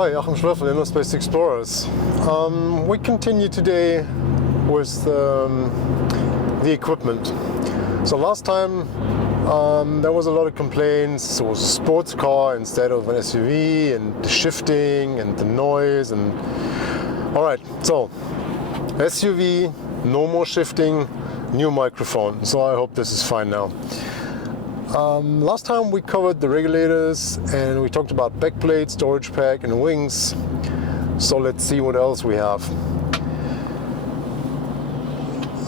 Hi, Achim from InnerSpace Explorers. We continue today with the equipment. So last time there was a lot of complaints. It was a sports car instead of an SUV, and the shifting and the noise. And all right, so SUV, no more shifting, new microphone. So I hope this is fine now. Last time we covered the regulators and we talked about backplate, storage pack and wings. So let's see what else we have.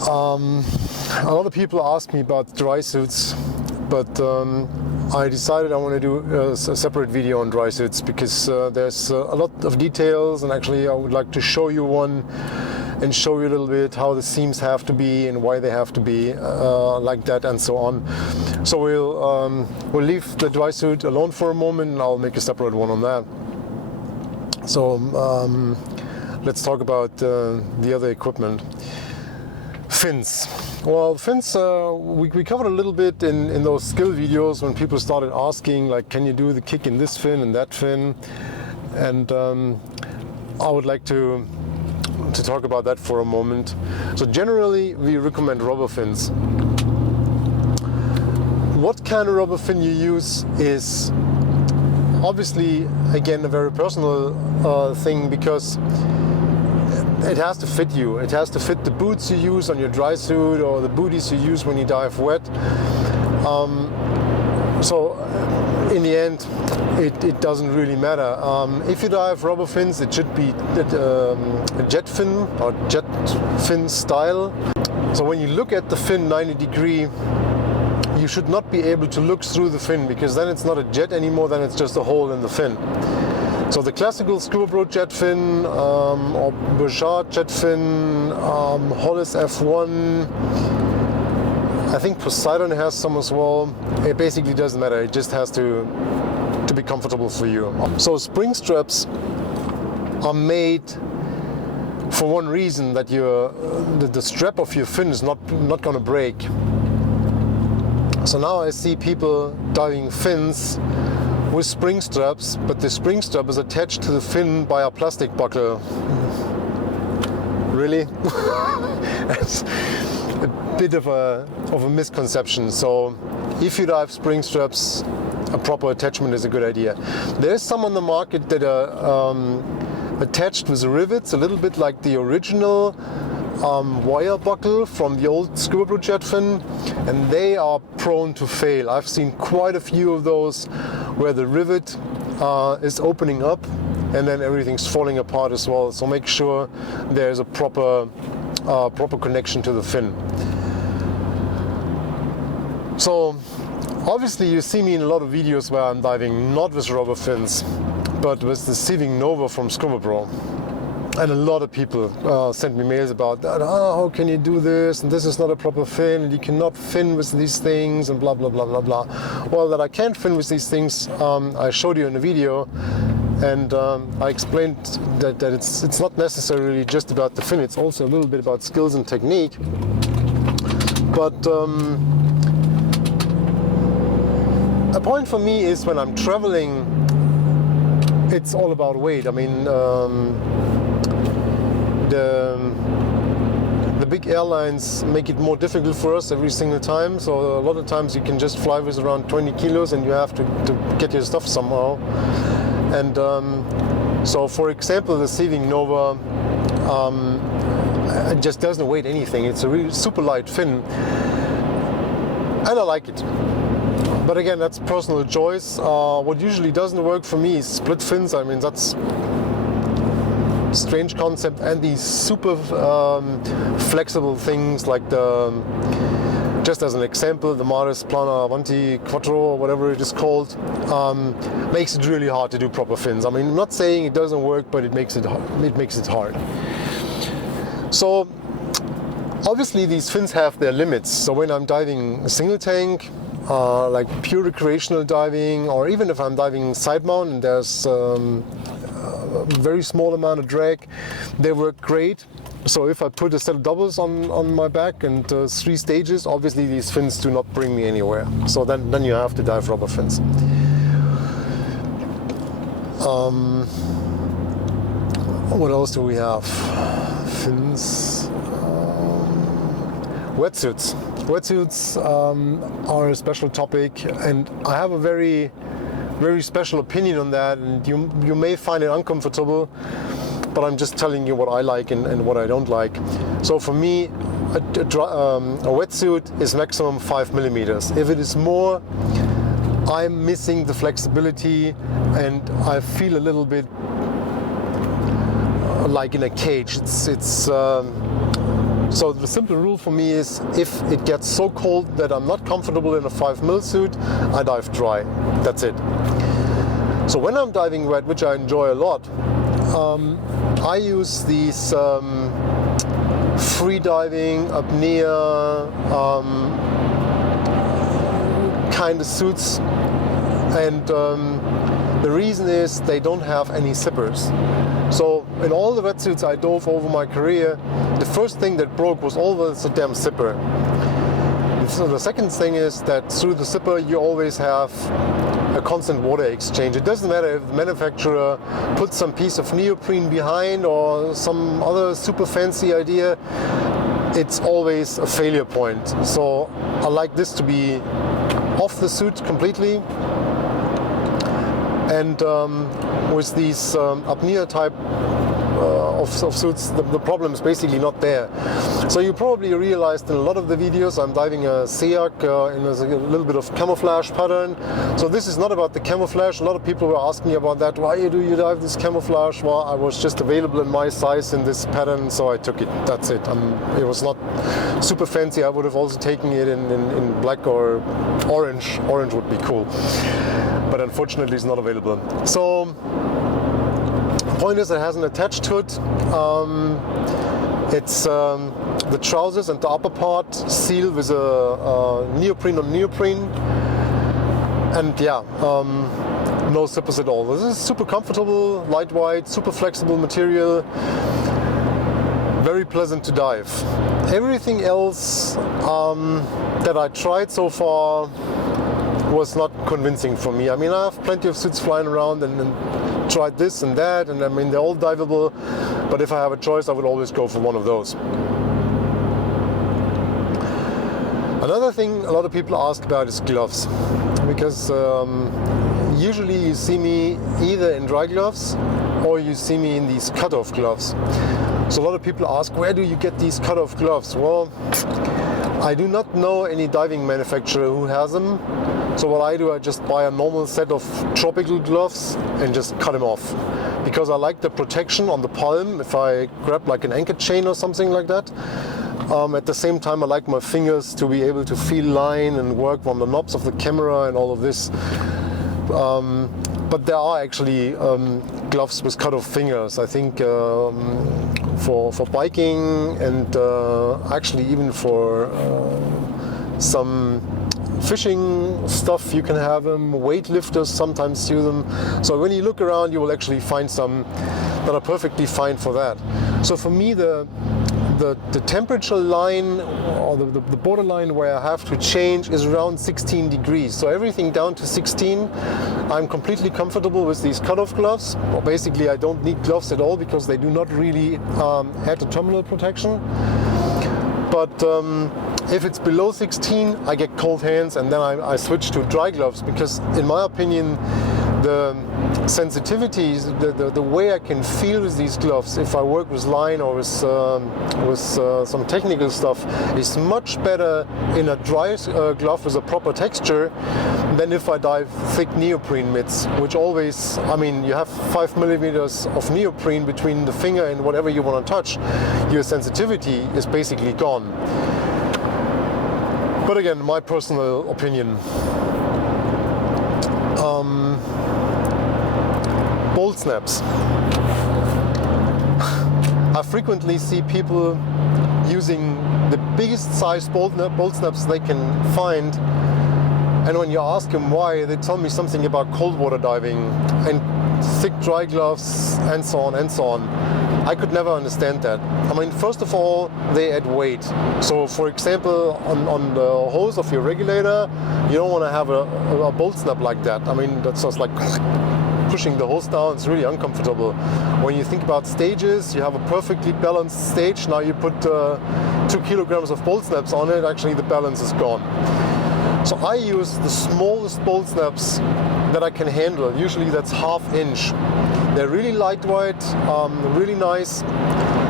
A lot of people ask me about dry suits, but I decided I want to do a separate video on dry suits because there's a lot of details, and actually I would like to show you one and show you a little bit how the seams have to be and why they have to be like that and so on. So we'll leave the dry suit alone for a moment and I'll make a separate one on that. So let's talk about the other equipment. Fins. Well, fins we covered a little bit in those skill videos when people started asking, like, can you do the kick in this fin and that fin? And I would like to talk about that for a moment. So generally we recommend rubber fins. What kind of rubber fin you use is obviously, again, a very personal thing, because it has to fit you. It has to fit the boots you use on your dry suit or the booties you use when you dive wet. So in the end, it doesn't really matter. If you dive rubber fins, it should be a jet fin or jet fin style. So when you look at the fin 90 degree, you should not be able to look through the fin, because then it's not a jet anymore, then it's just a hole in the fin. So the classical Scuba Pro jet fin or Burchard jet fin, Hollis F1, I think Poseidon has some as well. It basically doesn't matter, it just has to be comfortable for you. So spring straps are made for one reason, that the strap of your fin is not going to break. So now I see people diving fins with spring straps, but the spring strap is attached to the fin by a plastic buckle. Really? That's a bit of a misconception. So if you dive spring straps, a proper attachment is a good idea. There's some on the market that are attached with rivets, a little bit like the original wire buckle from the old Scuba Pro jet fin, and they are prone to fail. I've seen quite a few of those where the rivet is opening up and then everything's falling apart as well. So make sure there's a proper connection to the fin. So obviously you see me in a lot of videos where I'm diving not with rubber fins, but with the Sieving Nova from Scuba Pro. And a lot of people sent me mails about that. Oh, how can you do this? And this is not a proper fin, and you cannot fin with these things, and blah, blah, blah, blah, blah. Well, that I can't fin with these things, I showed you in the video, and I explained that it's not necessarily just about the fin, it's also a little bit about skills and technique. But a point for me is when I'm traveling, it's all about weight. I mean, the big airlines make it more difficult for us every single time. So a lot of times you can just fly with around 20 kilos and you have to get your stuff somehow. And so for example, the Sieving Nova, it just doesn't weigh anything. It's a really super light fin and I like it. But again, that's personal choice. What usually doesn't work for me is split fins. I mean, that's strange concept, and these super flexible things like just as an example, the Maris Plana Avanti Quattro or whatever it is called, makes it really hard to do proper fins. I mean, I'm not saying it doesn't work, but it makes it hard. So obviously these fins have their limits. So when I'm diving single tank, like pure recreational diving, or even if I'm diving side mount and there's a very small amount of drag, they work great. So if I put a set of doubles on my back and 3 stages, obviously these fins do not bring me anywhere. So then you have to dive rubber fins. What else do we have? Fins. Wetsuits. Wetsuits are a special topic, and I have a very special opinion on that, and you may find it uncomfortable, but I'm just telling you what I like and what I don't like. So for me, a wetsuit is maximum 5 millimeters. If it is more, I'm missing the flexibility, and I feel a little bit like in a cage. So the simple rule for me is, if it gets so cold that I'm not comfortable in a 5 mil suit, I dive dry. That's it. So when I'm diving wet, which I enjoy a lot, I use these free diving, apnea kind of suits, and the reason is they don't have any zippers. So in all the wetsuits I dove over my career, the first thing that broke was always a damn zipper. So the second thing is that through the zipper you always have a constant water exchange. It doesn't matter if the manufacturer puts some piece of neoprene behind or some other super fancy idea, it's always a failure point. So I like this to be off the suit completely. And with these apnea type of suits, the problem is basically not there. So you probably realized in a lot of the videos I'm diving a SEAC in a little bit of camouflage pattern. So this is not about the camouflage. A lot of people were asking me about that. Why do you dive this camouflage? Well, I was just available in my size in this pattern, so I took it. That's it. It was not super fancy. I would have also taken it in black or orange. Orange would be cool, but unfortunately it's not available. So the point is, it has an attached hood. It's the trousers and the upper part sealed with a neoprene on neoprene, and yeah, no zippers at all. This is super comfortable, lightweight, super flexible material, very pleasant to dive. Everything else that I tried so far was not convincing for me. I mean, I have plenty of suits flying around and tried this and that, and I mean, they're all diveable, but if I have a choice, I would always go for one of those. Another thing a lot of people ask about is gloves, because usually you see me either in dry gloves or you see me in these cut-off gloves. So a lot of people ask, where do you get these cut-off gloves? Well, I do not know any diving manufacturer who has them. So what I do, I just buy a normal set of tropical gloves and just cut them off. Because I like the protection on the palm if I grab like an anchor chain or something like that. At the same time, I like my fingers to be able to feel line and work on the knobs of the camera and all of this. But there are actually gloves with cut-off fingers. I think for biking and actually even for some fishing stuff you can have them. Weightlifters sometimes use them. So when you look around, you will actually find some that are perfectly fine for that. So for me, the temperature line or the borderline where I have to change is around 16 degrees. So everything down to 16, I'm completely comfortable with these cut-off gloves. Well, basically, I don't need gloves at all because they do not really add a terminal protection. But if it's below 16, I get cold hands, and then I switch to dry gloves, because in my opinion, the sensitivity, the way I can feel with these gloves, if I work with line or with some technical stuff, is much better in a dry glove with a proper texture than if I dive thick neoprene mitts, which always, I mean, you have 5 millimeters of neoprene between the finger and whatever you want to touch. Your sensitivity is basically gone. But again, my personal opinion. Bolt snaps. I frequently see people using the biggest size bolt snaps they can find, and when you ask them why, they tell me something about cold water diving and thick dry gloves and so on and so on. I could never understand that. I mean, first of all, they add weight. So for example, on the hose of your regulator, you don't want to have a bolt snap like that. I mean, that's just like pushing the hose down, it's really uncomfortable. When you think about stages, you have a perfectly balanced stage, now you put 2 kilograms of bolt snaps on it, actually the balance is gone. So I use the smallest bolt snaps that I can handle. Usually that's 1/2 inch. They're really lightweight, really nice.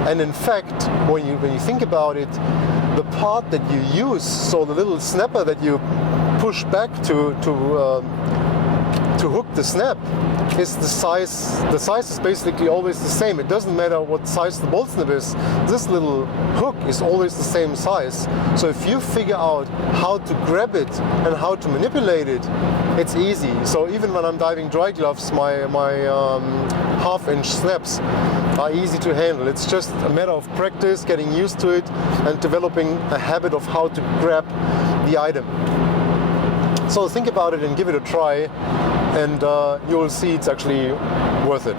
And in fact, when you think about it, the part that you use, so the little snapper that you push back to hook the snap, is the size. The size is basically always the same. It doesn't matter what size the bolt snap is. This little hook is always the same size. So if you figure out how to grab it and how to manipulate it, it's easy. So even when I'm diving dry gloves, my 1/2 inch snaps are easy to handle. It's just a matter of practice, getting used to it, and developing a habit of how to grab the item. So think about it and give it a try, and you will see it's actually worth it.